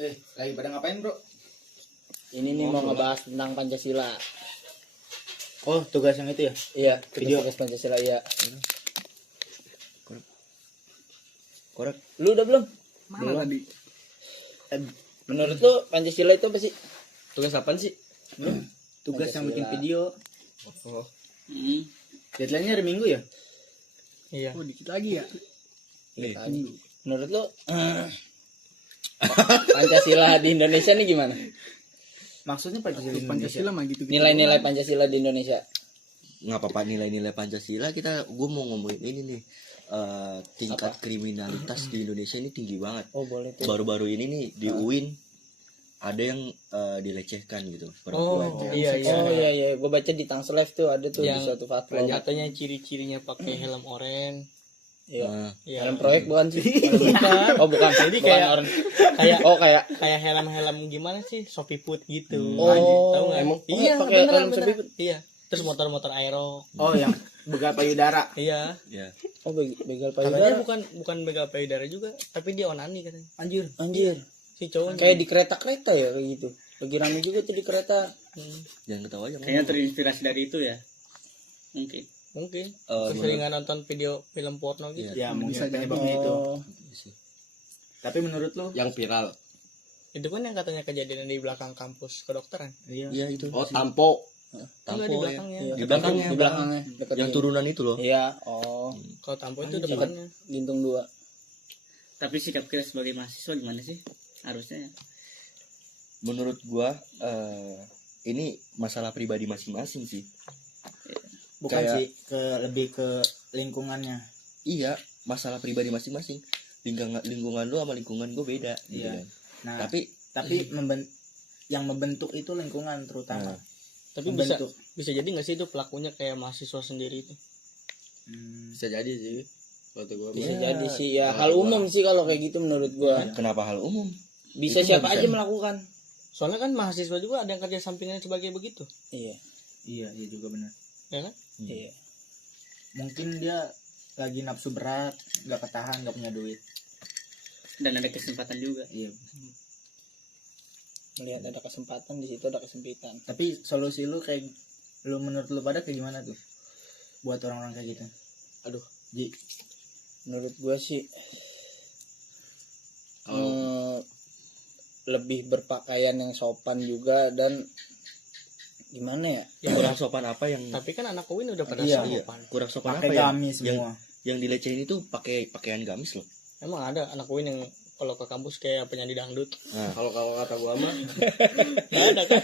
Lagi pada ngapain, Bro? Ini nih mau ngebahas tentang Pancasila. Oh, tugas yang itu ya? Iya, Video. tugas Pancasila ya. Korek. Lu udah belum? Mana tadi? Menurut lu Pancasila itu apa sih? Tugas apaan sih? Tugas yang Pancasila. bikin video. Oh. Deadline-nya hari Minggu ya? Iya. Oh, dikit lagi ya. Tadi. Menurut lu Pancasila di Indonesia nih gimana? Maksudnya Pancasila Indonesia. Pancasila mah gitu. Nilai-nilai Pancasila di Indonesia. Nggak apa-apa nilai-nilai Pancasila gue mau ngomongin ini nih tingkat kriminalitas di Indonesia ini tinggi banget. Oh, boleh tuh. Baru-baru ini nih di UIN ada yang dilecehkan gitu perempuan. Iya. Oh iya, gue baca di Tangsel Live tuh ada tuh di suatu fatwa. Katanya ciri-cirinya pakai helm oranye. Iya. Nah, Helm proyek bukan sih? Bukan. Oh bukan. Jadi Bukan kayak- orang. kayak Kayak helm gimana sih? Shopee Food gitu. Oh, Tahu nggak? emang Iya, pakai beneran, helm beneran. Shopee Food? Iya. Terus motor-motor aero. Oh, yang begal payudara. Iya. ya. Oh begal Katanya payudara. bukan begal payudara juga, tapi dia onani katanya. Anjir. Anjir. Si cowok Kayak di kereta-kereta ya kayak gitu. Lagi rame juga tuh di kereta. Jangan ketawa aja. Kayaknya terinspirasi dari itu ya. Mungkin. mungkin menurut- keseringan nonton video film porno gitu. Ya, mungkin Bisa jadi. penyebabnya itu. Oh, Tapi menurut lu? Yang viral. Itu kan yang katanya kejadian di belakang kampus kedokteran. Iya. Iya itu. Oh, tampo. Tampo Enggak, di ya. belakangnya. iya. Di belakangnya. Di belakangnya. Dekat Yang turunan itu loh. Iya. Oh. Kalau tampo itu Anjir. depannya. Gintung 2. Tapi sikap kita sebagai mahasiswa gimana sih? Harusnya ya. Menurut gua ini masalah pribadi masing-masing sih. Bukan Kayak- sih, lebih ke lingkungannya. Iya, masalah pribadi masing-masing. Lingkungan lu sama lingkungan gue beda gitu Iya. kan. Nah, Tapi yang membentuk itu lingkungan terutama. Nah. Tapi bisa Membentuk. bisa jadi nggak sih itu pelakunya kayak mahasiswa sendiri itu? Bisa jadi sih. Waktu gua Bisa Iya. jadi sih ya hal umum sih kalau kayak gitu menurut gua. kenapa hal umum? Bisa Itu siapa nggak aja bisa. melakukan. Soalnya kan mahasiswa juga ada yang kerja sampingan sebagai begitu, Iya. Iya juga benar. ya kan? Iya. Mungkin dia lagi nafsu berat, nggak ketahan, nggak punya duit. Dan ada kesempatan juga. Iya. Melihat ada kesempatan di situ ada kesempitan. Tapi solusi lu menurut lu pada kayak gimana tuh? Buat orang-orang kayak gitu. Aduh. Ji, Menurut gua sih lebih berpakaian yang sopan juga dan gimana ya? Kurang sopan apa yang Tapi kan anak UIN udah pada Iya. sopan. kurang sopan pakai apa yang gamis semua. yang dilecehin itu pakai pakaian gamis loh. Emang ada anak UIN yang kalau ke kampus kayak penyanyi dangdut. Nah, kalau kata gua mah Nggak ada kan?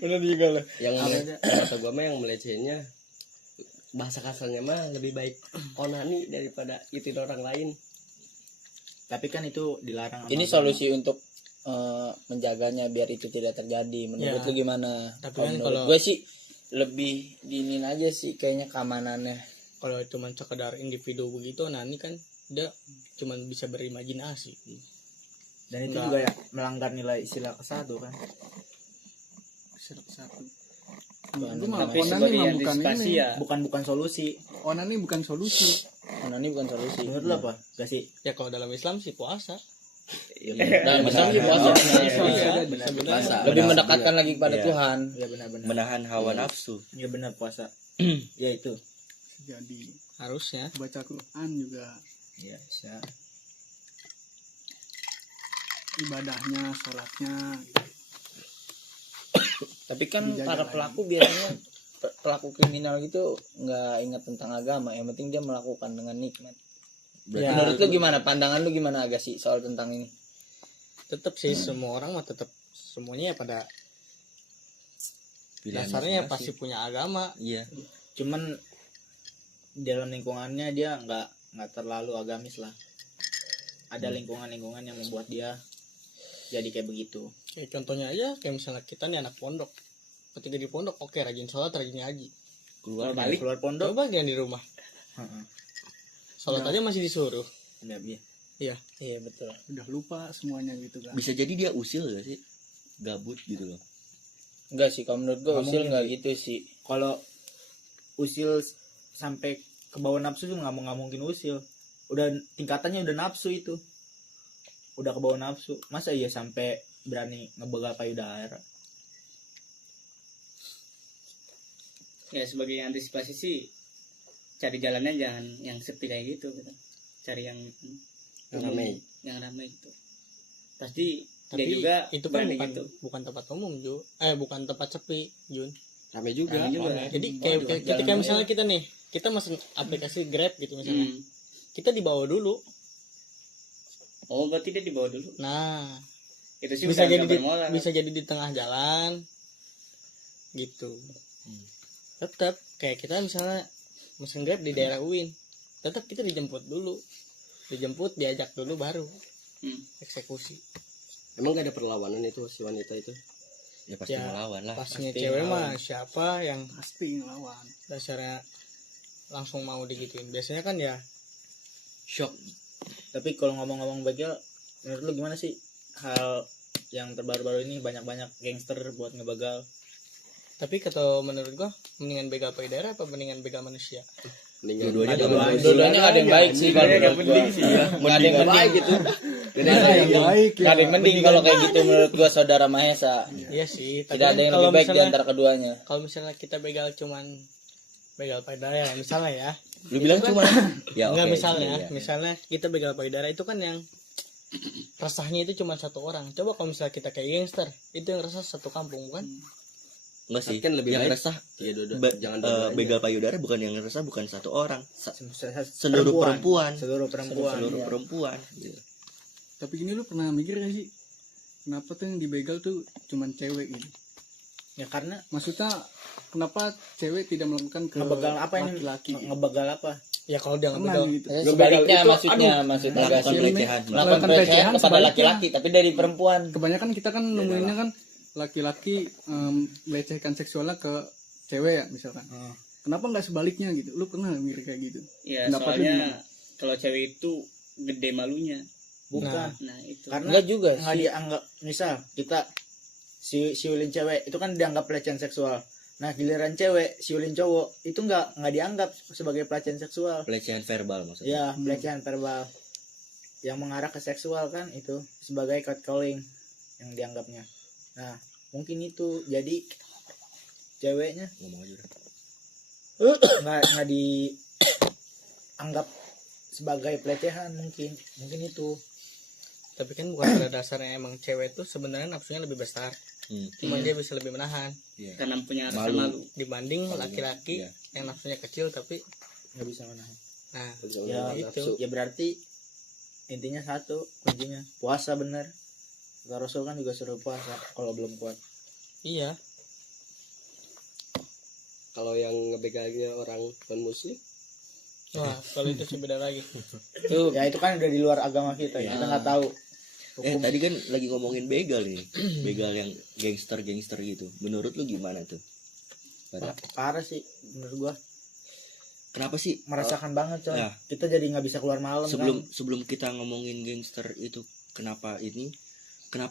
Benar juga loh. yang kata gua mah yang melecehinnya bahasa kasarnya mah lebih baik onani daripada itu orang lain. Tapi kan itu dilarang. Ini sama solusi untuk menjaganya biar itu tidak terjadi. Menurut Ya. lu gimana? Tapi Kalau kan menurut kalau- gue sih lebih diinin aja sih kayaknya keamanannya. Kalau cuma sekedar individu begitu, nah ini kan dia cuma bisa berimajinasi. Dan itu Nggak. juga ya melanggar nilai sila ke-1 kan. Satu. Bukan Itu mah Tapi onani sebagai mah bukan antisipasi ini. ya. Bukan solusi. Onani bukan solusi. Ini bukan solusi. Menurut lu apa? Gak sih? Ya kalau dalam Islam sih puasa. Dan Islam sih puasa. Iya, benar. Puasa. Lebih mendekatkan lagi kepada Iya. Tuhan. Iya benar-benar. menahan hawa nafsu. Iya benar puasa. Ya itu. Jadi Harusnya. baca Quran juga Iya, bisa. ibadahnya, sholatnya. Tapi kan Dijaga para lagi. pelaku biasanya pelaku kriminal gitu nggak ingat tentang agama. Yang penting dia melakukan dengan nikmat. Berarti Menurut lu gimana? Pandangan lu gimana agak sih soal tentang ini? Tetap sih semua orang mah tetap semuanya ya pada pilihan dasarnya masing-masing. pasti punya agama. Iya. Cuman dalam lingkungannya dia nggak terlalu agamis lah. Ada lingkungan-lingkungan yang membuat dia jadi kayak begitu. Kayak contohnya aja kayak misalnya kita nih anak pondok. Ketika di pondok oke rajin sholat, rajin ngaji. Keluar Balik keluar pondok. Coba yang di rumah. Heeh. Sholat aja masih disuruh. Iya. Iya betul. Udah lupa semuanya gitu kan. bisa jadi dia usil gak sih? Gabut gitu loh. Enggak sih, kalau menurut gue Nggak usil mungkin nggak sih. gitu sih. Kalau usil sampai ke bawah nafsu tuh nggak mungkin usil. Udah tingkatannya udah nafsu itu. udah kebawa nafsu, masa iya sampai berani ngebegal payudara. Ya sebagai antisipasi sih cari jalannya jangan yang sepi kayak gitu, gitu. Cari yang Ramai. yang ramai gitu. Pasti dia Tapi juga itu kan berani bukan gitu. bukan tempat umum Ju, bukan tempat sepi Jun. Rame juga. Rame juga. Jadi Waduh, ketika jalan misalnya kita nih, kita mesen aplikasi Grab gitu misalnya, Hmm. kita dibawa dulu. Oh berarti dia dibawa dulu. Nah, Itu sih bisa bukan jadi kabar moral. bisa jadi di tengah jalan gitu. Tetap kayak kita misalnya mesen Grab di daerah UIN, tetap kita dijemput dulu, diajak dulu baru Hmm. eksekusi. Emang gak ada perlawanan itu si wanita itu? Ya pasti Ya, ngelawan lah. Pasnya pasti cewek ngelawan. mah siapa yang Pasti ngelawan. dasarnya langsung mau digituin, biasanya kan ya Shock. Tapi kalau ngomong-ngomong begal, menurut lu gimana sih hal yang terbaru-baru ini banyak-banyak gangster buat ngebegal? tapi kata menurut gua mendingan begal payudara apa mendingan begal manusia? Dua-duanya Ada nggak bagus. Dua-duanya nggak ada yang baik sih kalau menurut gua. Nggak ada yang mending gitu. Nggak ada yang baik. Nggak ada yang mending kalau kayak gitu menurut gua saudara Mahesa. Iya sih, tapi Tidak ada yang kalau lebih baik di misalnya- antara keduanya. kalau misalnya kita begal cuman begal payudara ya misalnya ya, Lu bilang kan- cuma ya enggak oke, misalnya iya. misalnya kita begal payudara itu kan yang resahnya itu cuma satu orang. Coba kalau misalnya kita kayak gangster, itu yang resah satu kampung kan? Enggak sih. Kan lebih yang baik. resah Iya, jangan begal payudara bukan yang resah, bukan satu orang. Perempuan. Seluruh perempuan. Seluruh perempuan. Seluruh perempuan. Gitu. Tapi gini, lu pernah mikir gak sih kenapa tuh yang dibegal tuh cuman cewek gitu? Ya karena Maksudnya kenapa cewek tidak melakukan ke ngebegal apa ini? laki-laki? Ngebegal apa? Ya kalau dia Pernah ngebegal, gitu. Sebaliknya Itu, maksudnya maksudnya Melakukan gak sih? pelecehan. Melakukan pelecehan kepada sebaliknya. laki-laki tapi dari perempuan. Kebanyakan kita kan nemuinnya kan laki-laki melecehkan seksualnya ke cewek ya misalkan. Kenapa nggak sebaliknya gitu? Lu pernah nggak mikir kayak gitu? Ya Pendapat lu soalnya gimana? kalau cewek itu gede malunya. Bukan. Nah itu. Karena Enggak juga nggak sih. dianggap, misal kita siulin cewek itu kan dianggap pelecehan seksual. Nah giliran cewek siulin cowok itu nggak dianggap sebagai pelecehan seksual. Pelecehan verbal maksudnya. Ya pelecehan verbal yang mengarah ke seksual kan itu sebagai catcalling yang dianggapnya. Nah mungkin itu jadi ceweknya Ngomong aja udah. nggak dianggap sebagai pelecehan, mungkin itu. tapi kan bukan pada dasarnya emang cewek tuh sebenarnya nafsunya lebih besar, cuma dia bisa lebih menahan Iya. karena punya rasa Malu. malu. dibanding laki-laki Iya. yang nafsunya kecil tapi Nggak bisa menahan. nah Ya itu ya berarti intinya satu kuncinya puasa bener. Kata Rasul kan juga suruh puasa kalau belum kuat. iya. Kalau yang ngebegalnya orang non muslim, Wah kalau itu sih beda lagi. Tuh, Ya itu kan udah di luar agama kita ya. Kita nggak tahu. Tadi kan lagi ngomongin begal nih. Begal yang gangster gitu. Menurut lu gimana tuh? Parah sih menurut gua. Kenapa sih Merasakan banget coy. ya. Kita jadi nggak bisa keluar malam sebelum kita ngomongin gangster itu, kenapa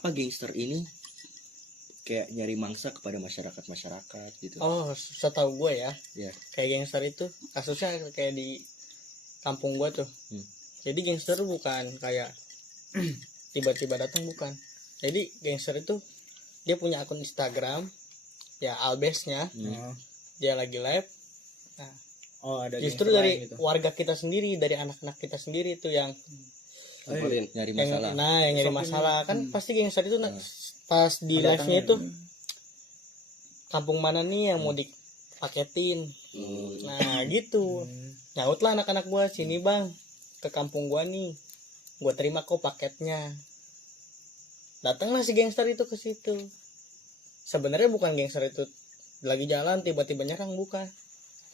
gangster ini kayak nyari mangsa kepada masyarakat gitu? Oh setahu gue ya, Iya. kayak gangster itu kasusnya kayak di kampung gue tuh. Jadi gangster tuh bukan kayak tiba-tiba datang, bukan. Jadi gangster itu dia punya akun Instagram ya, albesnya kan. dia lagi live. Oh ada Justru gangster dari lain gitu. warga kita sendiri, dari anak-anak kita sendiri tuh yang ngumpulin. Nyari yang masalah. yang nyari masalah kan. Pasti gangster itu pas di Ada live-nya datangnya. itu kampung mana nih yang mau dipaketin. Nah gitu. Nyautlah anak-anak gua, sini bang ke kampung gua nih, gua terima kok paketnya. Datanglah si gangster itu ke situ. Sebenarnya bukan gangster itu lagi jalan tiba-tiba nyerang, bukan.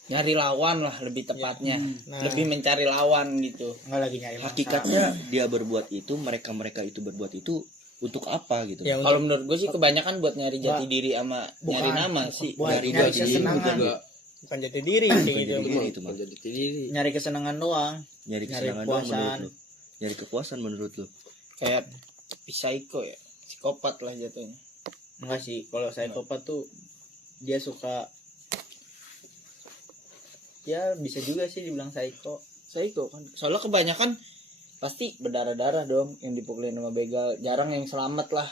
nyari lawan lah lebih tepatnya. Nah. Lebih mencari lawan gitu. Nggak lagi nyari masalah. Hakikatnya dia berbuat itu, mereka itu berbuat itu untuk apa gitu? Ya, Kalau menurut gue sih kebanyakan buat nyari jati diri sama Bukan. nyari nama sih. Buat Dari nyari diri kesenangan. bukan jati diri kayak Bukan gitu. jadi diri itu mah. Jadi diri. Nyari kesenangan doang. Nyari Nyari kesenangan doang kepuasan. menurut lu. Nyari kepuasan menurut lu. Kayak psycho ya, psikopat lah jatuhnya. Enggak sih, kalau psikopat tuh dia suka, ya bisa juga sih dibilang psycho. Psycho kan. Soalnya kebanyakan pasti berdarah-darah dong yang dipukulin sama begal. Jarang yang selamat lah.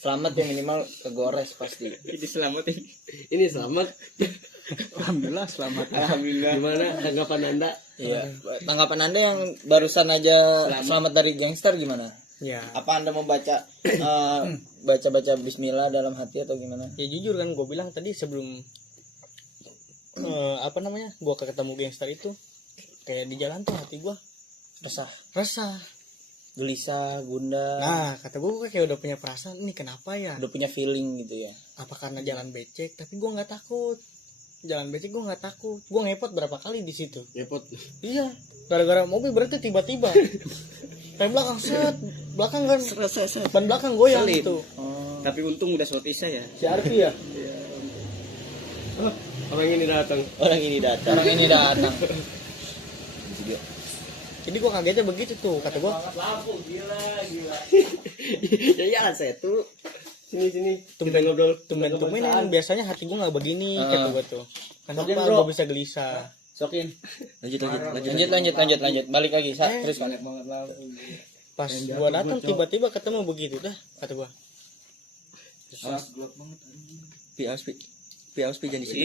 Selamat yang minimal kegores pasti. Ini selamatin. Ini selamat. Alhamdulillah selamat. Alhamdulillah. Gimana tanggapan Anda? Iya. Tanggapan Anda yang barusan aja selamat dari gangster gimana? Ya, Apa Anda membaca baca-baca bismillah dalam hati atau gimana? ya jujur kan gue bilang tadi sebelum apa namanya gue ketemu gangster itu, kayak di jalan tuh hati gue resah. Gelisah, gundah. Nah kata gue kayak udah punya perasaan nih, kenapa ya? Udah punya feeling gitu ya. Apa karena jalan becek? Tapi gue nggak takut. Jalan becek gue nggak takut. Gue ngepot berapa kali di situ. Repot. Iya, gara-gara mobil berarti tiba-tiba. Kayak belakang set, belakang kan, ban belakang goyang gitu. Tapi untung udah sholat isya ya. Si Arfi ya? Orang ini datang. Orang ini datang. Jadi gue kagetnya begitu tuh, kata gue. Ya iyalah saya tuh. Sini. Tumben ngobrol. Tumben biasanya hati gue nggak begini, kata gue tuh. Kenapa gue bisa gelisah? Sokin. Lanjut. Lanjut. Balik lagi. Terus kan. Pas gue datang tiba-tiba ketemu begitu dah, kata gue. Piaus jangan di situ.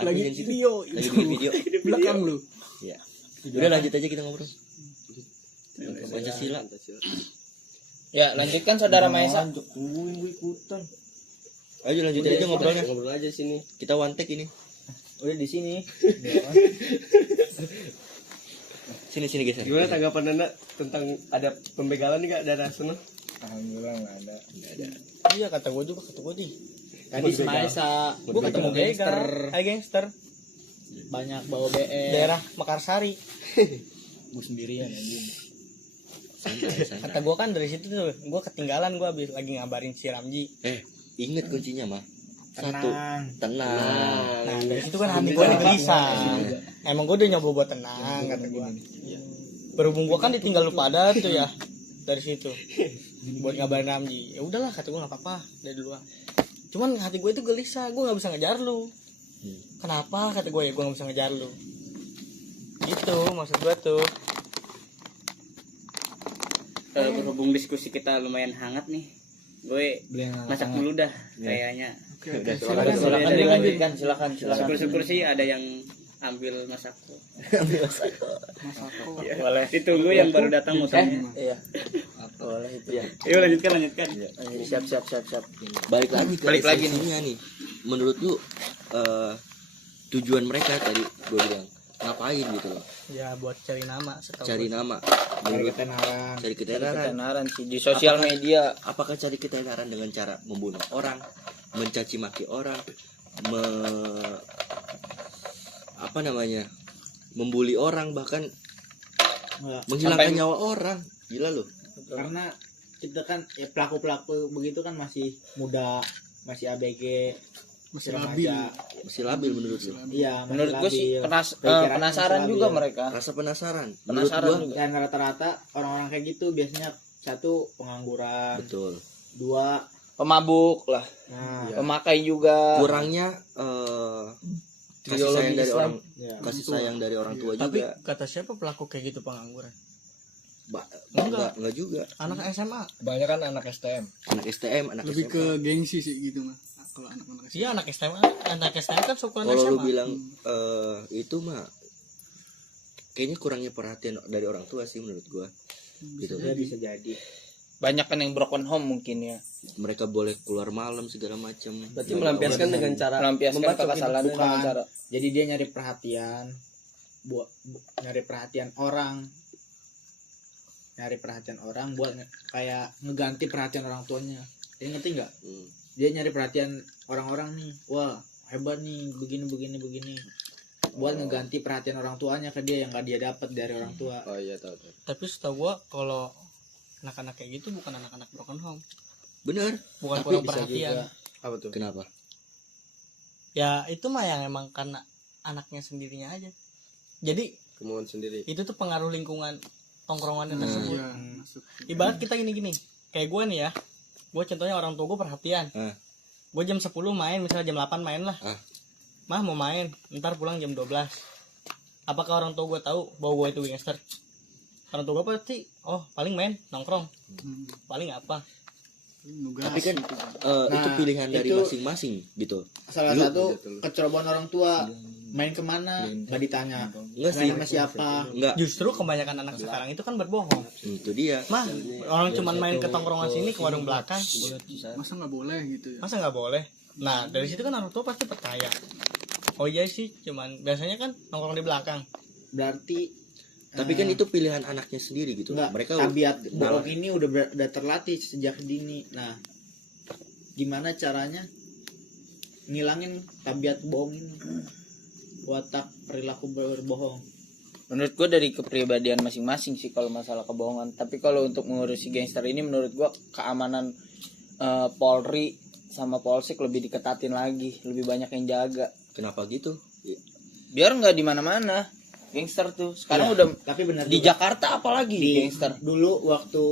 Lagi Jangan di situ. video Lagi itu. bikin video. Belakang lu. Iya. Udah lanjut aja kita ngobrol. Pancasila. Ya, lanjutkan Saudara Maesa. Ayo lanjut aja ngobrolnya. Ngobrol aja sini. Kita one take ini. Udah di sini. Sini guys. Gimana tanggapan Anda tentang ada pembegalan nih Kak dari sana? Alhamdulillah enggak ada. Iya kata gue juga, kata gue di. Tadi si Maesa Gue ketemu gangster banyak bawa BE. daerah Mekarsari. Gue sendirian anjing. Kata gue kan dari situ tuh, gue ketinggalan, gue habis lagi ngabarin si Ramji. Ingat kuncinya mah. Satu, tenang. Nah dari situ kan hati gue gelisah. Emang gue udah nyoba buat tenang, kata gue. Berhubung gue kan ditinggal lu pada tuh ya, dari situ buat ngabarin Ramji. Ya udahlah, kata gue nggak apa-apa dari duluan. Cuman hati gue itu gelisah, gue nggak bisa ngejar lu. Kenapa, kata gue, ya gue nggak bisa ngejar lu. Gitu maksud gue tuh. Berhubung diskusi kita lumayan hangat nih, gue masak dulu dah kayaknya. Silakan. Syukur-syukur sih ada yang ambil masakku. Boleh. Ditunggu yang baru datang motornya. Iya. Boleh itu ya. Yuk lanjutkan. Siap. Balik lagi Balik nih. Menurut lu tujuan mereka tadi gue bilang ngapain gitu loh? Ya buat cari nama, setahu Cari gue. nama. Cari Cari ketenaran. ketenaran sih di sosial media. Apakah cari ketenaran dengan cara membunuh orang, mencaci maki orang, membuli orang, bahkan menghilangkan Sampai- nyawa orang? Gila loh. Karena kita kan ya pelaku-pelaku begitu kan masih muda, masih ABG, Masih remaja. labil. Masih labil menurut lu? Iya, masih Menurut gue sih labil. penasaran masih juga labil. mereka. Rasa penasaran. Menurut Penasaran gua, juga. Dan rata-rata orang-orang kayak gitu biasanya satu pengangguran, betul. dua Pemabuk lah, nah, pemakai juga. Kurangnya kasih Teologi sayang dari Islam. orang, ya. kasih sayang dari orang tua Tapi juga. kata siapa pelaku kayak gitu pengangguran? Enggak juga. Anak SMA. Banyak kan anak STM. Anak STM, anak Lebih SMA. ke gengsi sih gitu mah. Kalau anak-anak Iya anak SMA. Anak SMA kan suka Kalau lu SMA. bilang itu mah kayaknya kurangnya perhatian dari orang tua sih menurut gua. Gitu. Ya bisa jadi. Banyak kan yang broken home mungkin ya. Mereka boleh keluar malam segala macam. Berarti melampiaskan dengan cara Melampiaskan membacok kekesalan gitu. dengan cara. Jadi dia nyari perhatian, nyari perhatian orang buat kayak ngeganti perhatian orang tuanya. Dia ngerti nggak? Dia nyari perhatian orang-orang nih. Wah hebat nih, begini. Buat ngeganti perhatian orang tuanya ke dia yang nggak dia dapat dari orang tua. Oh iya tahu. Tapi setahu gua kalau anak-anak kayak gitu bukan anak-anak broken home. Bener. Bukan Tapi kurang bisa perhatian. juga. Apa tuh? Kenapa? Ya itu mah yang emang karena anaknya sendirinya aja. Jadi Kemauan sendiri. itu tuh pengaruh lingkungan tongkrongannya tersebut. Iya, masuk. Ibarat kita gini-gini. Kayak gue nih ya. Gue contohnya orang tua gue perhatian. Gue jam 10 main, misalnya jam 8 main lah. Mah mau main, ntar pulang jam 12. Apakah orang tua gue tahu bahwa gue itu gangster? orang tua gua pasti paling main nongkrong, Hmm. paling apa. Nugas Tapi kan gitu kan. itu Nah, pilihan dari itu- masing-masing gitu. Salah Lu- satu kecerobohan orang tua, main kemana nggak ditanya, Enggak sih. main sama siapa. Enggak, Justru kebanyakan anak sekarang itu kan berbohong. itu dia. Mah orang cuman main ke tongkrongan sini ke warung belakang, Masa nggak boleh gitu ya? masa nggak boleh? Nah dari situ kan orang tua pasti percaya. Oh iya sih, cuman biasanya kan nongkrong di belakang. Berarti Tapi kan itu pilihan anaknya sendiri gitu. enggak, Mereka tabiat nalar. bohong ini udah terlatih sejak dini. Nah, gimana caranya ngilangin tabiat bohong ini, watak perilaku berbohong? Menurut gua dari kepribadian masing-masing sih kalau masalah kebohongan. Tapi kalau untuk mengurusi gangster ini menurut gua keamanan Polri sama Polsek lebih diketatin lagi, lebih banyak yang jaga. Kenapa gitu? Biar nggak di mana-mana. Gangster tuh sekarang Ya, udah tapi benar di juga. Jakarta apalagi Di gangster. dulu waktu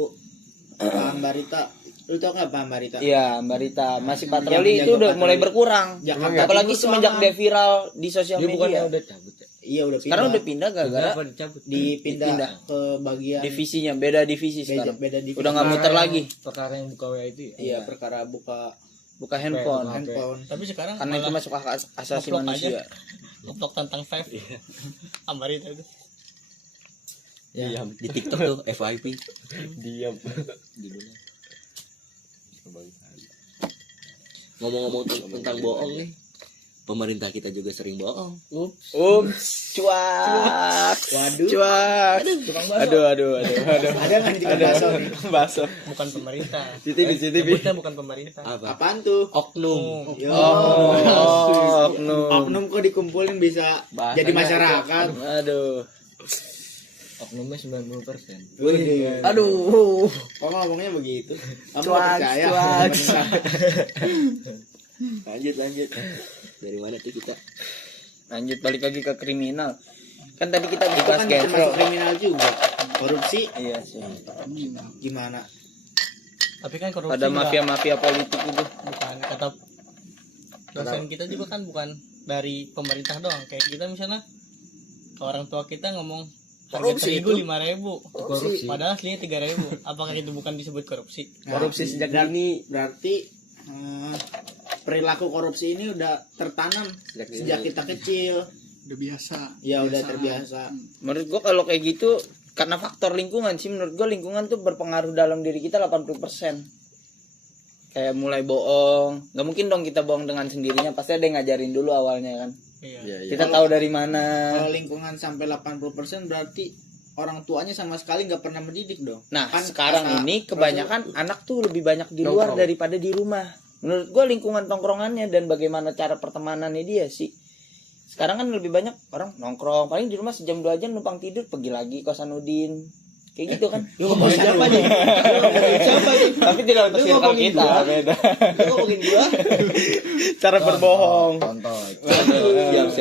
Pak Ambarita, lu tau nggak Pak Ambarita? Iya, Mbak Rita masih Yang patroli itu jaga udah patroli. mulai berkurang. Jakarta Apalagi Timur semenjak tuh dia viral di sosial Dia bukannya media. udah cabut ya? Iya udah pindah. Sekarang udah pindah gara-gara Apa dicabut? dipindah pindah. ke bagian divisinya, beda divisi sekarang. beda divisi. Udah nggak muter lagi. Perkara yang buka WA itu ya? Iya, perkara buka Buka handphone. handphone. Tapi sekarang Karena itu malah masuk hak asasi ngeplok manusia. ngeplok tentang vape. Ambarita itu. Diam. Di TikTok tuh FYP. Diam. Ngomong-ngomong tentang bohong nih. Pemerintah kita juga sering bohong. Cuak. Waduh. Cuak. Aduh. Ada nggak di tukang bakso nih? Bakso. Bukan pemerintah. CCTV. Sebutnya bukan pemerintah. Apa? Apaan tuh? Oknum. Yo. Oknum. Oknum kok dikumpulin bisa jadi masyarakat. Aduh. Oknumnya 90%. Wih. Aduh. Kok ngomongnya begitu? Kamu Cuak, nggak percaya? cuak. Lanjut. Dari mana tuh kita? Lanjut balik lagi ke kriminal. Kan tadi kita Itu bahas kan gangster. termasuk kriminal juga. Korupsi Iya sih. gimana? Tapi kan korupsi Ada juga mafia-mafia politik itu. bukan kata dosen kita juga kan bukan dari pemerintah doang. Kayak kita misalnya ke orang tua kita ngomong harga Korupsi terigu itu. 5.000, Korupsi. padahal aslinya 3.000. Apakah itu bukan disebut korupsi? Korupsi sejak dini berarti perilaku korupsi ini udah tertanam sejak kita kecil. Udah biasa. Ya udah Kebiasaan. terbiasa. Menurut gua kalau kayak gitu karena faktor lingkungan sih, menurut gua lingkungan tuh berpengaruh dalam diri kita 80%. Kayak mulai bohong, nggak mungkin dong kita bohong dengan sendirinya, pasti ada yang ngajarin dulu awalnya kan. Iya. Kita tahu dari mana. Kalau lingkungan sampai 80% berarti orang tuanya sama sekali nggak pernah mendidik dong. Nah, Kan sekarang kata ini kebanyakan anak tuh lebih banyak di luar Nongkrong. daripada di rumah. Menurut gua lingkungan tongkrongannya dan bagaimana cara pertemanannya dia sih. Sekarang kan lebih banyak orang nongkrong, paling di rumah sejam 2 jam numpang tidur, pergi lagi kosan Udin. Kayak gitu kan. Lu ngomongin siapa nih? Siapa nih? Tapi tidak untuk Lu circle ngomongin kita, gua? beda. Lu ngomongin gua? Cara berbohong. Contoh.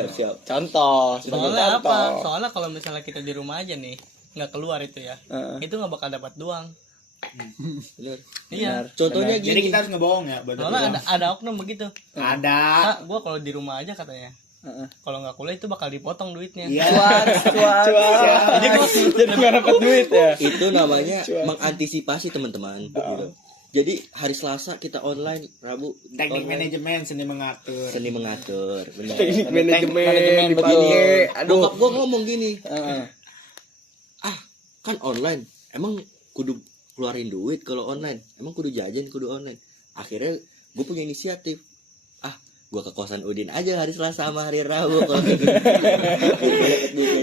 Siap. Contoh, sebagai Soalnya contoh. apa? Soalnya kalau misalnya kita di rumah aja nih, nggak keluar itu ya, Heeh. itu nggak bakal dapat doang. Bener. Iya. Contohnya jadi gini. kita harus ngebohong ya. Betul. Soalnya ada oknum begitu. Ada. Kak, gua kalau di rumah aja katanya. Heeh. Kalau nggak kuliah itu bakal dipotong duitnya. Iya. Jadi nggak dapat duit ya. Itu namanya mengantisipasi teman-teman gitu. Jadi hari Selasa kita online, Rabu Teknik online. manajemen seni mengatur. Seni mengatur. Bener. Manajemen betul. dipakai. Aduh. Bokap gua ngomong gini, Heeh. kan online, emang kudu keluarin duit kalau online, emang kudu jajan kudu online. Akhirnya gue punya inisiatif, gue ke kosan Udin aja hari Selasa sama hari Rabu kalau gitu.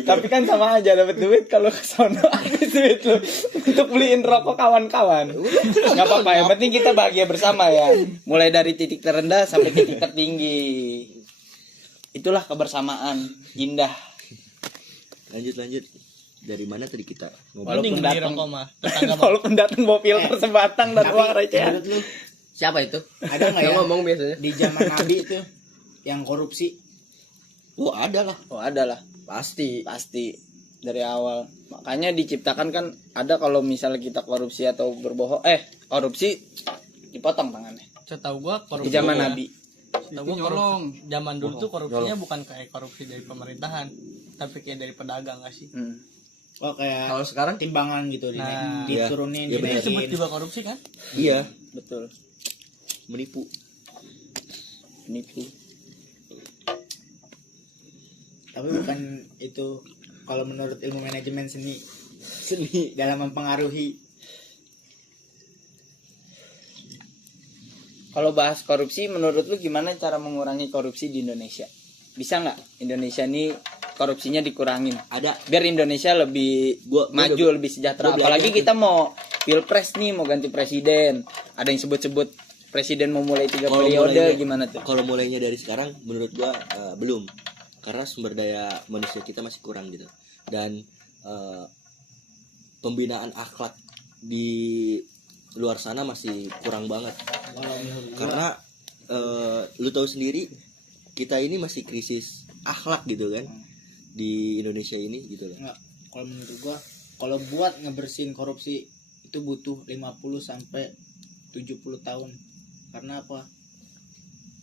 Tapi kan sama aja dapat duit kalau ke sono habis duit lu untuk beliin rokok kawan-kawan. Enggak apa-apa, yang penting kita bahagia bersama ya. Mulai dari titik terendah sampai titik tertinggi. Itulah kebersamaan indah. Lanjut. Dari mana tadi kita ngobrol? Mending Walaupun beli datang rokok mah. Tetangga mah. walaupun datang bawa filter sebatang dan Tapi uang recehan. menurut lu Siapa itu? ada nggak Yang ya ngomong biasanya. di zaman Nabi itu yang korupsi? Oh ada lah. Oh, ada lah. Pasti dari awal. Makanya diciptakan kan ada kalau misalnya kita korupsi atau berbohong, korupsi dipotong tangannya. Setahu gua Di korupsi. zaman ya. Nabi. Setahu gua nyolong. zaman dulu tuh korupsinya bukan kayak korupsi dari pemerintahan, tapi kayak dari pedagang nggak sih? Oh kayak Kalau sekarang timbangan gitu Nah, diturunin, iya, benar. disebut dinaikin. juga korupsi kan? iya Betul. menipu. Nipu. Tapi bukan itu kalau menurut ilmu manajemen seni dalam mempengaruhi. Kalau bahas korupsi, menurut lu gimana cara mengurangi korupsi di Indonesia? Bisa nggak Indonesia ini korupsinya dikurangin? Ada Biar Indonesia lebih Gua maju, udah- lebih sejahtera. gua belajar Apalagi tuh. kita mau pilpres nih, mau ganti presiden. Ada yang sebut-sebut presiden mau mulai 3 Kalau periode, mulainya- gimana tuh? kalau mulainya dari sekarang menurut gua belum, karena sumber daya manusia kita masih kurang gitu, dan pembinaan akhlak di luar sana masih kurang banget, Kalau menurut gua, karena lu tahu sendiri kita ini masih krisis akhlak gitu kan di Indonesia ini gitu kan. enggak, kalau menurut gua kalau buat ngebersihin korupsi itu butuh 50 sampai 70 tahun. Karena apa?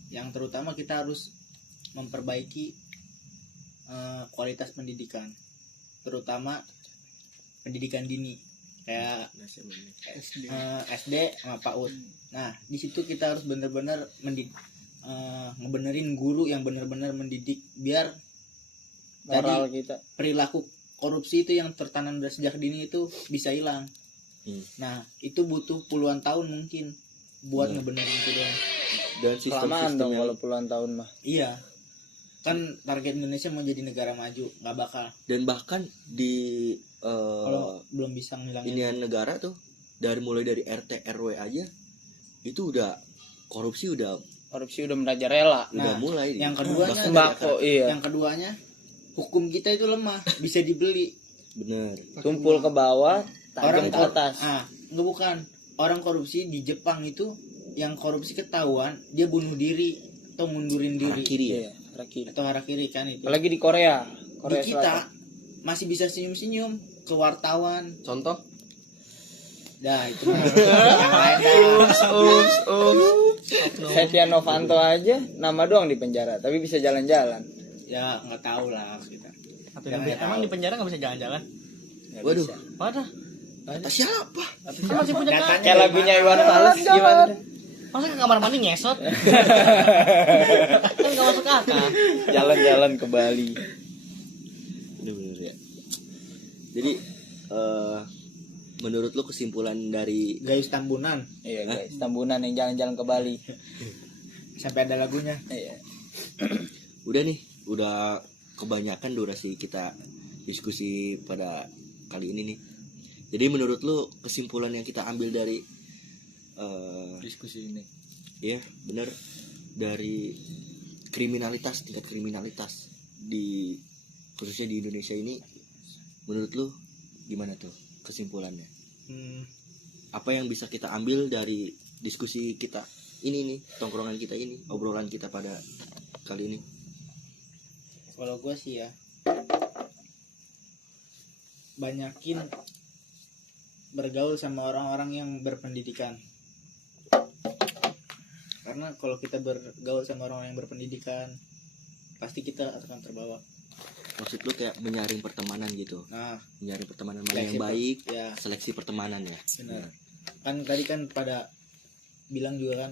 Yang terutama kita harus memperbaiki kualitas pendidikan, terutama pendidikan dini kayak SD sama PAUD. Nah, di situ kita harus benar-benar ngebenerin guru yang benar-benar mendidik biar Moral tadi kita. perilaku korupsi itu yang tertanam dari sejak dini itu bisa hilang. Nah, itu butuh puluhan tahun mungkin buat ngebenerin itu doang. Dan Kelamaan dong sistem-sistem yang kalau puluhan tahun mah. Iya. Kan target Indonesia mau jadi negara maju, nggak bakal dan bahkan di kalau belum bisa ngilangin. inian negara tuh mulai dari RT RW aja itu udah korupsi udah Korupsi udah merajalela. Nah, mulai. yang keduanya Bahkan Sembako, iya. Yang keduanya, hukum kita itu lemah, bisa dibeli. bener. Tumpul ke bawah, tajam ke kor- atas. enggak bukan. Orang korupsi di Jepang itu yang korupsi ketahuan, dia bunuh diri atau mundurin diri Kiri ya. Iya, harakiri. atau harakiri kan itu. Apalagi di Korea. Di Korea kita Selatan. masih bisa senyum-senyum ke wartawan. Contoh Dah, itu mah yang lain dah. Setia Novanto aja nama doang di penjara, tapi bisa jalan-jalan. Ya nggak tahu lah kita. Atau Jangan emang tahu. di penjara nggak bisa jalan-jalan? Nggak Waduh. bisa. Wadah, Kata siapa? kan masih punya Datanya Kayak dari lagunya mana? Iwan Fals gimana? masa ke kamar mandi ngesot? Kan nggak masuk akal. Jalan-jalan ke Bali. Bener-bener ya. Jadi menurut lu kesimpulan dari Gayus Tambunan Iya guys, Tambunan yang jalan-jalan ke Bali. sampai ada lagunya. Iya. udah nih, udah kebanyakan durasi kita diskusi pada kali ini nih. Jadi menurut lu kesimpulan yang kita ambil dari diskusi ini. ya bener, dari tingkat kriminalitas di khususnya di Indonesia ini, menurut lu gimana tuh kesimpulannya? Apa yang bisa kita ambil dari diskusi kita ini nih, tongkrongan kita ini, obrolan kita pada kali ini? Kalau gue sih ya, banyakin bergaul sama orang-orang yang berpendidikan. Karena kalau kita bergaul sama orang yang berpendidikan, pasti kita akan terbawa. Maksud lu kayak menyaring pertemanan gitu, Nah, menyaring pertemanan mana seleksi yang baik, ya seleksi pertemanan ya. benar. Kan tadi kan pada bilang juga kan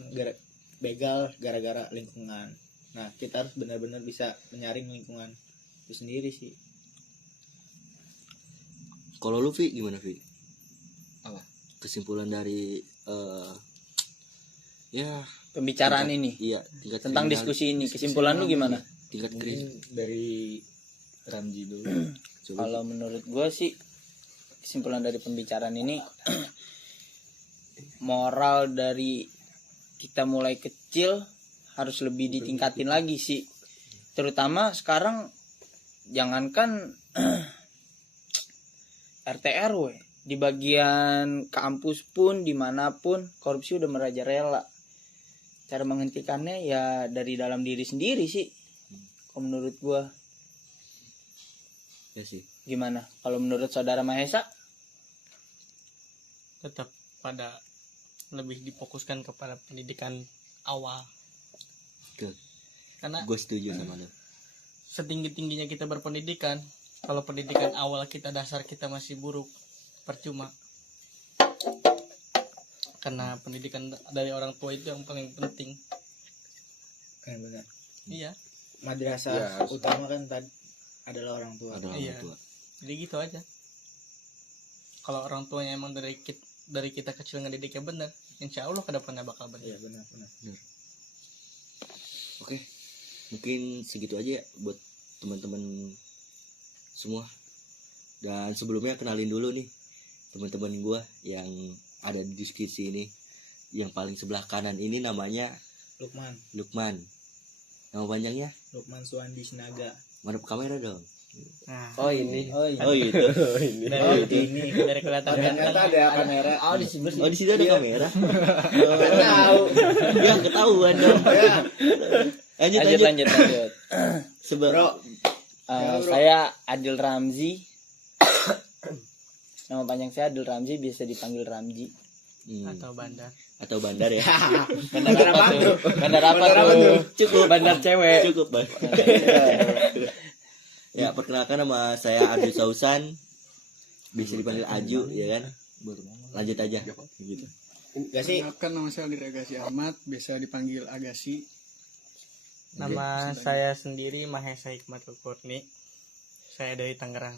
begal gara-gara lingkungan. Nah, kita harus benar-benar bisa menyaring lingkungan itu sendiri sih. Kalau lu Vi gimana Vi? Apa? Kesimpulan dari ya Pembicaraan tingkat- ini iya tingkat tentang kriminal- diskusi ini, kesimpulan lu gimana? tingkat kriminal. Dari Ramji dulu. Coba. Kalau menurut gue sih kesimpulan dari pembicaraan ini moral dari kita mulai kecil harus lebih ditingkatin lagi sih, terutama sekarang jangankan RT RW, di bagian kampus pun dimanapun korupsi udah merajalela. Cara menghentikannya ya dari dalam diri sendiri sih, kalau menurut gue. Ya sih. Gimana kalau menurut saudara Mahesa? Tetap pada lebih difokuskan kepada pendidikan awal. Betul. Karena Gue setuju sama lu. setinggi-tingginya kita berpendidikan, kalau pendidikan awal kita, dasar kita masih buruk, percuma. Karena pendidikan dari orang tua itu yang paling penting. Benar. Iya, Madrasah Ya, harus. utama kan tadi adalah orang tua. Ada Iya. orang tua. jadi gitu aja. Kalau orang tuanya emang dari kita kecil ngedidiknya bener, insya Allah kedepannya bakal bener. Iya benar. Oke, mungkin segitu aja ya buat teman-teman semua. Dan sebelumnya kenalin dulu nih teman-teman gua yang ada di diskusi ini. Yang paling sebelah kanan ini namanya Lukman. Nama panjangnya? Lukman Suandi Sinaga. Madep kamera dong. Nah, Oh ini. Oh iya. Oh gitu. Ini. dari kelihatan Ternyata ada kamera. Oh di sebelah Oh di situ ada kamera. Nggak tahu. Ya ketahuan dong. Ya. Lanjut. Bro. Saya Adil Ramzi. Nama panjang saya Adil Ramzi, biasa dipanggil Ramzi. atau bandar. Atau bandar ya. Bandar apa tuh? Bandar apa tuh? Cukup. Bandar cewek. Cukup, Bang. Ya, perkenalkan nama saya Arju Sausan. Bisa dipanggil Aju, ya kan? Lanjut aja. Gitu. Gak sih? Kenalkan nama saya Aldir Agasi Ahmad, biasa dipanggil Agasi. Nama saya sendiri Mahesa Hikmat Lukurni. Saya dari Tangerang.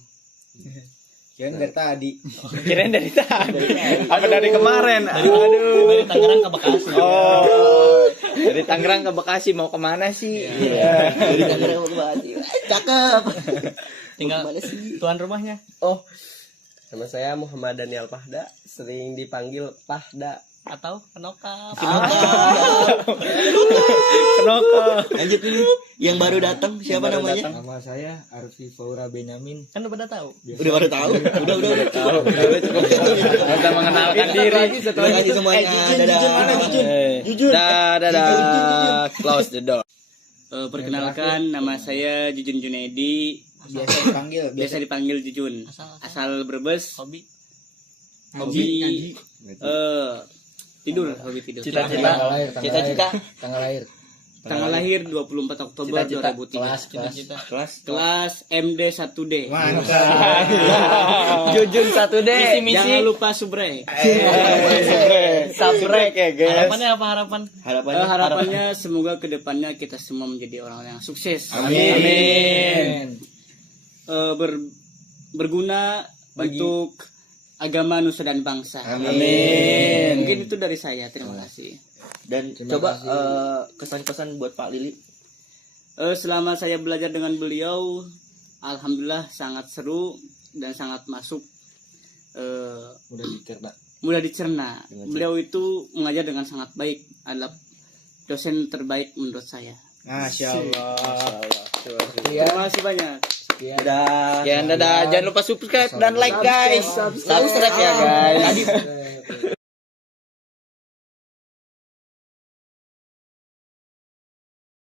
Kirain dari tadi. Kirain dari tadi. Apa dari kemarin? Dari Tangerang ke Bekasi. Oh, dari Tangerang ke Bekasi mau kemana sih? Iya. Dari Tangerang mau ke Bekasi. Cakep. Tinggal Mau kemana sih? tuan rumahnya. Nama saya Muhammad Daniel Pahda, sering dipanggil Pahda. Atau penokap. Kenapa? Lanjut ini. Yang baru datang siapa namanya? Nama saya Arfi Faura Benyamin. Kan udah tahu. Udah baru tahu. Udah tahu. Kita mengenalkan diri. Terima kasih semuanya. Dadah. Jujun. Dadah. Close the door. Perkenalkan, nama saya Jujun Junaidi, biasa dipanggil Jujun. Asal Brebes. Hobi. Hobi tidur, hobi tidur. Cita-cita. Tanggal lahir. Tanggal lahir 24 Oktober 2003. Cita-cita. Kelas MD 1D. Mantap. Jujun 1D. Jangan lupa subrek. Sabrek ya guys. Harapannya apa harapan? Harapannya semoga kedepannya kita semua menjadi orang yang sukses. Amin. Berguna untuk agama, nusa dan bangsa. Amin. Mungkin itu dari saya. Terima kasih. Dan coba kesan-kesan buat Pak Lili. Selama saya belajar dengan beliau, alhamdulillah sangat seru dan sangat masuk. Mudah dicerna. Beliau itu mengajar dengan sangat baik. Adalah dosen terbaik menurut saya. Masya Allah. Terima kasih banyak. Dadah. Ya, dadah. Jangan lupa subscribe dan like guys. Subscribe ya guys.